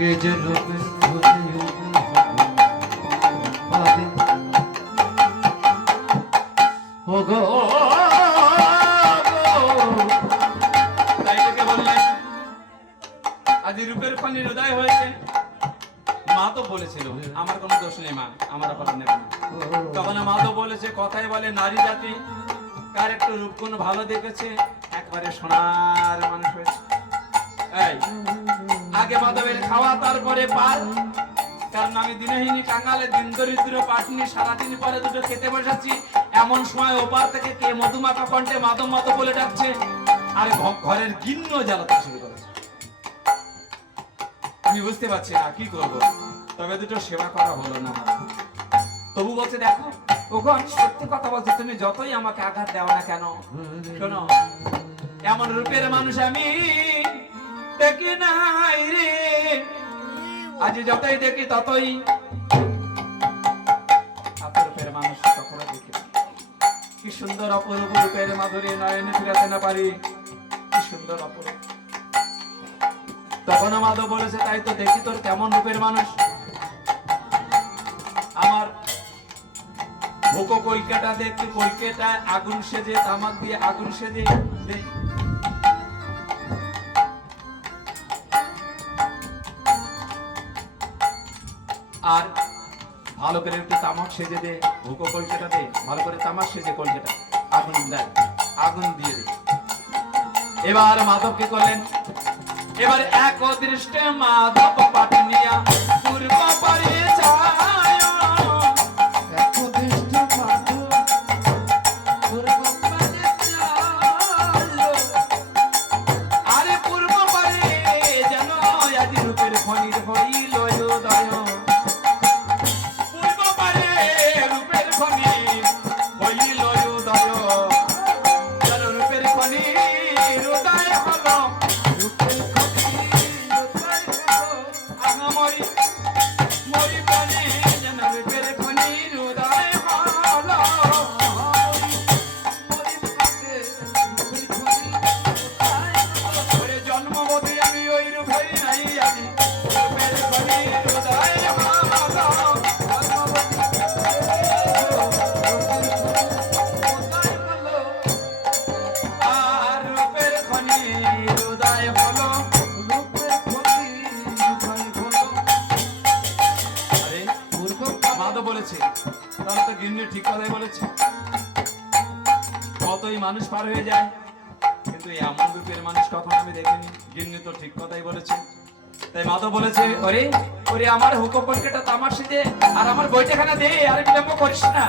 কে যে রূপে ধরে ওগো তাই থেকে বললেন আজ রূপের পানির উদয় হয়েছে। মা তো বলেছিল আমার কোনো দোষ নেই মা, আমার কথা নেবে না। তখন মা তো বলেছে, কথাই বলে নারী জাতি কার একটু রূপগুণ ভালো দেখেছে একবারে সোনার মানুষ হয়েছে। এই আগে মাধবের খাওয়া তারপরে পার, কারণ আমি দিনহীনী কাঙালে দিন দরিদ্র পাটনি সারাদিন পরে দুটো খেতে বসাচ্ছি, এমন সময় ওপার থেকে কে মধুমাখা কণ্ঠে মাধব মাধব বলে ডাকছে, আরে ঘরের গিন্ন জ্বালাতে শুরু করেছে। আমি বুঝতে পারছি না কি করব, তবে দুটো সেবা করা হলো না। তবু বলছে দেখো ওগো আমি সত্যি কথা বলছি, তুমি যতই আমাকে আঘাত দাও না কেন, শোনো এমন রূপের মানুষ আমি দেখি নাই রে, আজ যতই দেখি ততই রূপের মানুষ কখনো দেখি। কি সুন্দর অপরূপ রূপের মাধুরী নয়নে ফিরাতে না পারি, কি সুন্দর অপরূপ। তখন মাধব বলেছে তাই তো দেখি তোর কেমন রূপের মানুষ। আমার ভোকো কলকাতা দেখি, কলকাতায় আগুন সেজে তামাক দিয়ে আগুন সেজে আর ভালো করে একটু তামাক সেজে দে, ভুকো কলকাতা দে, ভালো করে তামাক সেজে কলকাতা আগুন দেয়, আগুন দিয়ে দে। এবার মাধব কি করলেন, এবার এক দৃষ্টে মাধব পাটনিয়া পূর্ব পারে যায়, এক দৃষ্ট মাধব পূর্ব পারে যায়, আরে পূর্ব পারে যেন আদি রূপের খনির হইল উদয়, পূর্ব পারে রূপের খনি হইল উদয়, যেন রূপের খনির উদয় হলো, রূপের খনি উদয় হলো, মরি মরি প্রাণে যেন রূপের খনির উদয় হলো। মরি থাকে রূপের খনি উদয় হলো। ওরে জন্মবতী আমি ওই রূপের নাই, আমি রূপের খনির উদয় হলো, আর রূপের খনির উদয় হলো। আরে মাধব বলেছে, তাহলে তো গিন্নি ঠিক কথাই বলেছে, কতই মানুষ পার হয়ে যায় কিন্তু এমন রূপের মানুষ কখনো আমি দেখিনি। গিন্নি তো ঠিক কথাই বলেছে। তাই মাধব বলেছে, ওরে ওরে আমার হুকো কলকাতা তামার সেজে আর আমার বইটাখানা দে, আর বিলম্ব করিস না।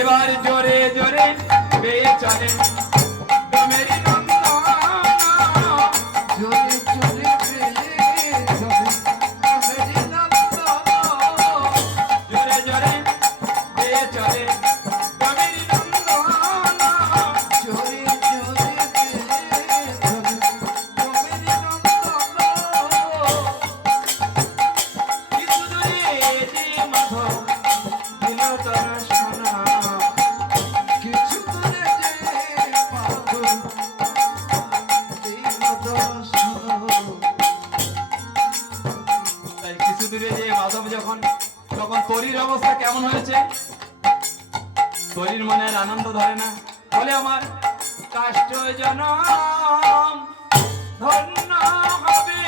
এবার জোরে জোরে বেয়ে চলে মেরি নন্দন, জোরে জোরে বেয়ে চলে মেরি নন্দন, জোরে জোরে বেয়ে চলে মেরি নন্দন, জোরে জোরে বেয়ে চলে মেরি নন্দন। কিছু দূরে যে মাধব দিল তোর সোনা, কিছু দূরে যে মাধব দিল দর্শন। তাই কিছু দূরে যে মাধব যখন, তখন তরির অবস্থা কেমন হয়েছে, তরির মনে আর আনন্দ ধরে না, বলে আমার কাষ্ট জনম ধন্য হবে,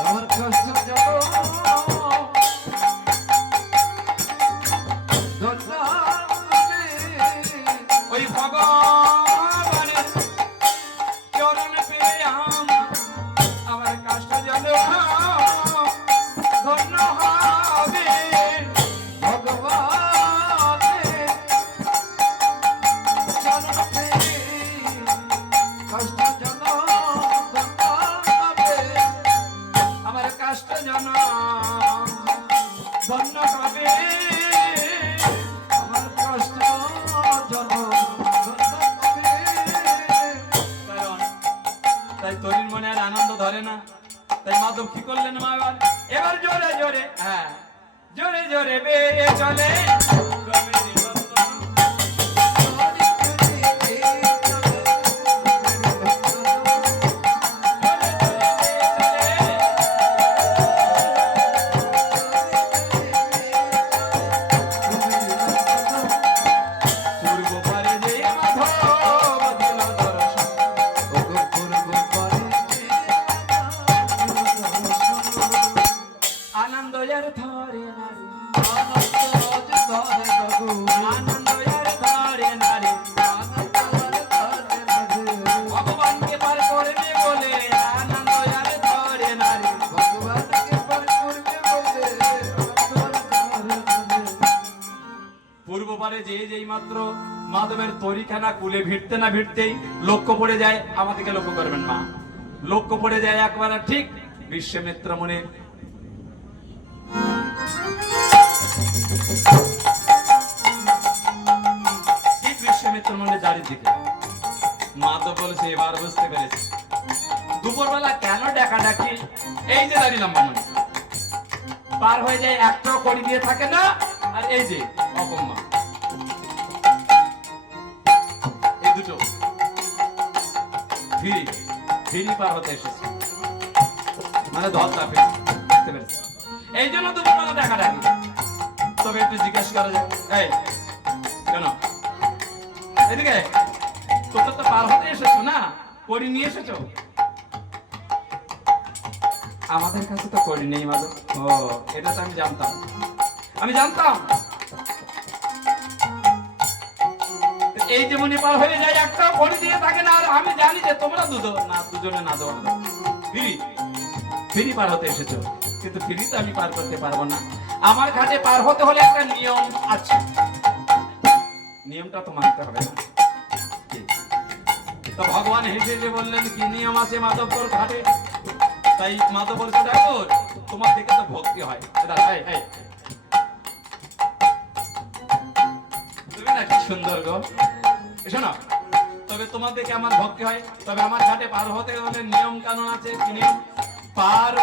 আমার কষ্ট যাবো ধন্য হবে। ওই ভগবানের চরণ পেয়ে আমার কাষ্ট জনম ধন্য হবে, ভগবানের চরণ পেয়ে কষ্ট যেন ধন্য হবে। আমার কাষ্ট জনম ধন্য হবে। আমার কষ্ট যেন ধন্য হবে। তাই তরির মনে আর আনন্দ ধরে না। তাই মাধব কি করলেন মা, এবার জোরে জোরে, হ্যাঁ জোরে জোরে বেয়ে চলে গমেরি নন্দন, জোরে জোরে বেয়ে চলে যেই মাত্র মাধবের তরিখানা কুলে ভিড়তে না ভিড়তেই লক্ষ্য পড়ে যায়, আমাদেরকে লক্ষ্য করবেন মা, লক্ষ্য পড়ে যায় একবার ঠিক বিশ্বমিত্র মনে ঠিক বিশ্বমিত্র মনে জারির দিকে। মাধব বলেছে এবার বুঝতে পেরেছে দুপুরবেলা কেন ডাকাডাকি, এই যে দাঁড়িলাম মনে পার হয়ে যায়, একটাও কড়ি দিয়ে থাকে না, আর এই যে অকম্মা এই দুটো ফিরি ফিরি পার হতে এসেছে, মানে ধলতা ফিরি, বুঝতে পেরেছে? এই জন্য দুপুরবেলা ডাকাডাকি। তবে একটু জিজ্ঞাসা করা যায়, এই কেন এদিকে তোকে তো পার হতে এসেছো না, কড়ি নিয়ে এসেছো? আমাদের কাছে তো কড়ি নেই মাধব। ও এটা তো আমি জানতাম, আমি জানতাম। এই যে মনে পার হয়ে যায়, একটা কড়ি দিয়ে থাকে না, আর আমি জানি যে তোমরা দুজনে না দেওয়া ফিরি ফিরি পার হতে এসেছো, কিন্তু ফিরি তো আমি পার করতে পারবো না। আমার ঘাটে পার হতে হলে একটা নিয়ম আছে, নিয়মটা তো মানতে হবে না। তো ভগবান হেসে হেসে বললেন কি নিয়ম আছে মাধব তোর ঘাটে? তাই মাধব বলছে দেখো তোমার দিকে তো ভক্তি হয়, তুমি না কি সুন্দর গো, এসো না। তবে তোমার দিকে আমার ভক্তি হয়, তবে আমার ঘাটে পার হতে হলে নিয়ম কানুন আছে। কি নিয়ম? পার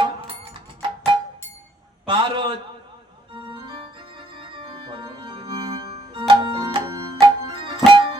পার